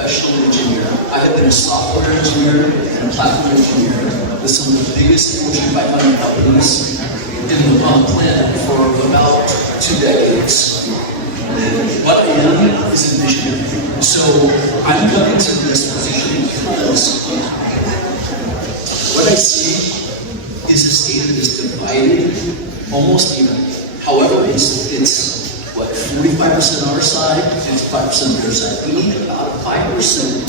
professional engineer. I have been a software engineer and a platform engineer with some of the biggest Fortune 500 companies on the planet for about 2 decades. What I am is a visionary. So I'm coming to this position because what I see is a state that is divided almost evenly. However, it's what, 45% our side, 55% their side. We need about a 5%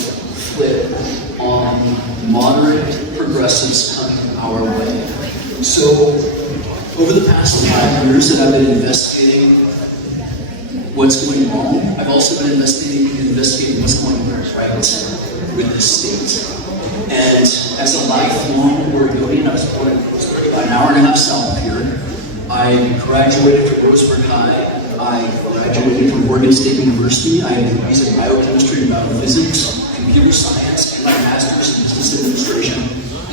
flip on moderate progressives coming our way. So over the past 5 years that I've been investigating what's going wrong, I've also been investigating what's going right with this state. And as a lifelong Oregonian, I was born about an hour and a half south of here. I graduated from Roseburg High. I graduated from Oregon State University. I have degrees in biochemistry and biophysics, computer science, and my master's in business administration.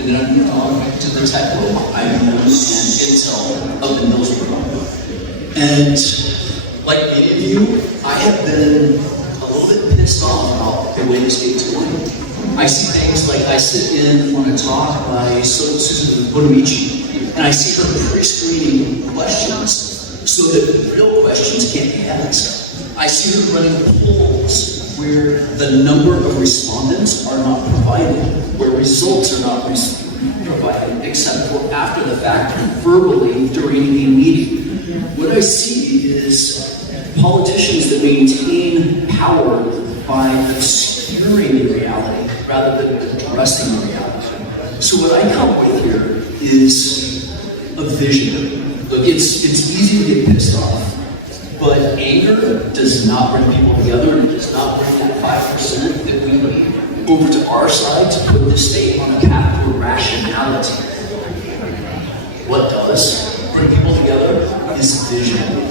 And then I moved on to the tech world, IBM and Intel up in Hillsborough. And like many of you, I have been a little bit pissed off about the way the state's going. I see things like I sit in on a talk by Susan Bonamici, and I see her pre-screening questions so that the real questions can't be asked. I see her running polls where the number of respondents are not provided, where results are not provided, except for after the fact, verbally during a meeting. What I see is politicians that maintain power by obscuring the reality rather than addressing the reality. So what I come with here is a vision. Look, it's easy to get pissed off, but anger does not bring people together, and it does not bring that 5% that we need over to our side to put the state on a path to rationality. What does bring people together is vision.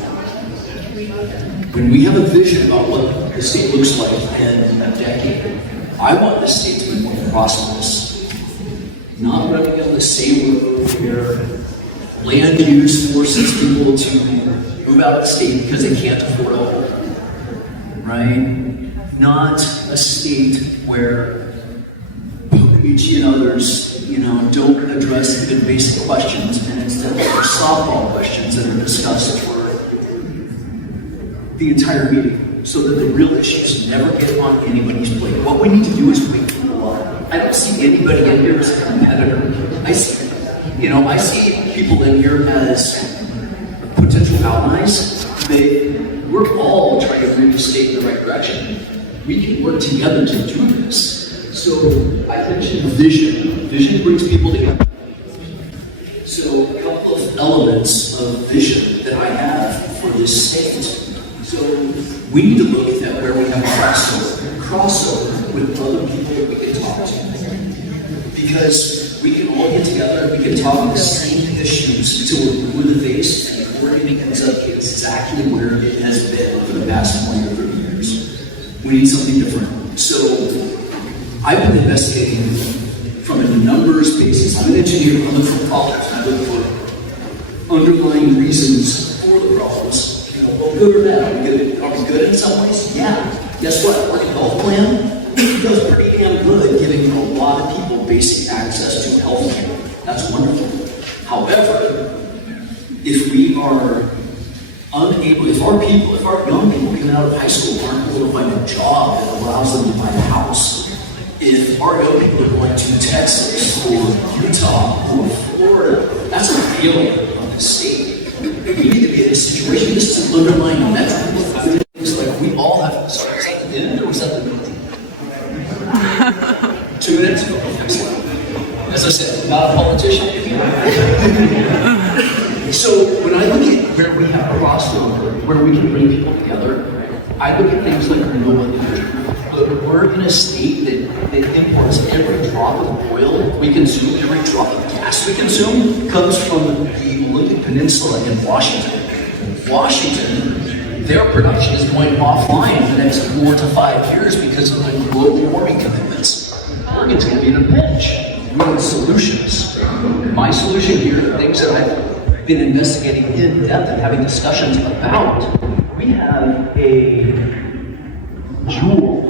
When we have a vision about what the state looks like in a decade, I want the state to be more prosperous. Not running down the same road where land use forces people to move out of the state because they can't afford a home, right? Not a state where Bonamici and others, don't address even basic questions, and instead of softball questions that are discussed for the entire meeting, so that the real issues never get on anybody's plate. What we need to do is wake people up. I don't see anybody in here as a competitor. I see people in here as potential allies. We're all trying to move the state in the right direction. We can work together to do this. So I mentioned vision. Vision brings people together. So a couple of elements of vision that I have for this state. So we need to look at where we have crossover with other people that we can talk to. Because we can all get together and we can talk about the same issues until we're blue in the face, and Oregon ends up exactly where it has been for the past 20 or 30 years. We need something different. So I've been investigating from a numbers basis. I'm an engineer, I look for problems, I look for underlying reasons for the problems. Well, good or bad? Are we good in some ways? Yeah. Guess what? Our health plan does pretty damn good, giving a lot of people basic access to health care. That's wonderful. However, if we are unable, if our young people coming out of high school aren't able to find a job that allows them to buy a house, if our young people are going to Texas or Utah or Florida, that's a failure of the state. We need to be in a situation, this is an underlying metric. It's like we all have to start. Is that the end or was that the beginning? 2 minutes? Excellent. As I said, not a politician. So when I look at where we have a crossover, where we can bring people together, I look at things like renewable energy. Look, we're in a state that imports every drop of oil we consume, every drop of gas we consume comes from the Olympic Peninsula in Washington. Washington, their production is going offline for the next 4 to 5 years because of the global warming commitments. Oregon's going to be in a pinch. We need solutions. My solution here, things that I've been investigating in depth and having discussions about, we have a jewel,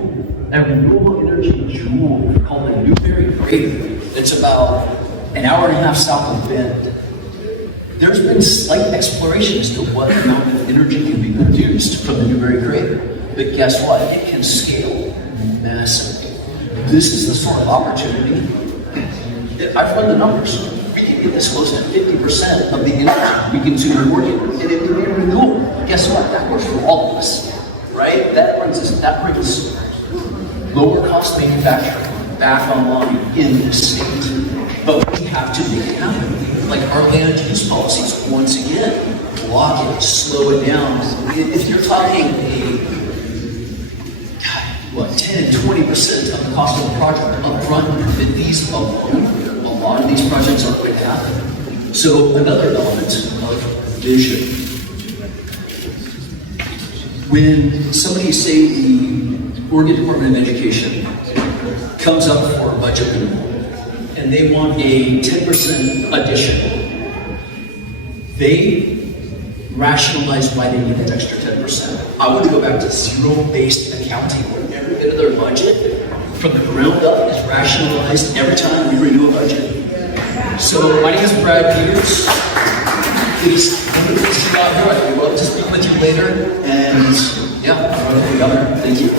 a renewable energy jewel called the Newberry Crater. It's about an hour and a half south of Bend. There's been slight exploration as to what amount of energy can be produced from the Newberry Crater. But guess what? It can scale massively. This is the sort of opportunity. I've run the numbers. We can get this close to 50% of the energy we consume working, and it can be renewable. Guess what? That works for all of us, right? That brings lower cost manufacturing back online in this state. But we have to make it happen. Like our land use policies, once again, block it, slow it down. If you're talking 10, 20% of the cost of the project up front, then these alone, a lot of these projects aren't going to happen. So another element of vision. When somebody, say the Oregon Department of Education, comes up for a budget renewal, and they want a 10% addition, they rationalize why they need that extra 10%. I want to go back to zero-based accounting, where every bit of their budget from the ground up is rationalized every time we renew a budget. So my name is Brad Peters. Please come out here. I'd love to speak with you later. And yeah, I'll run together. Thank you.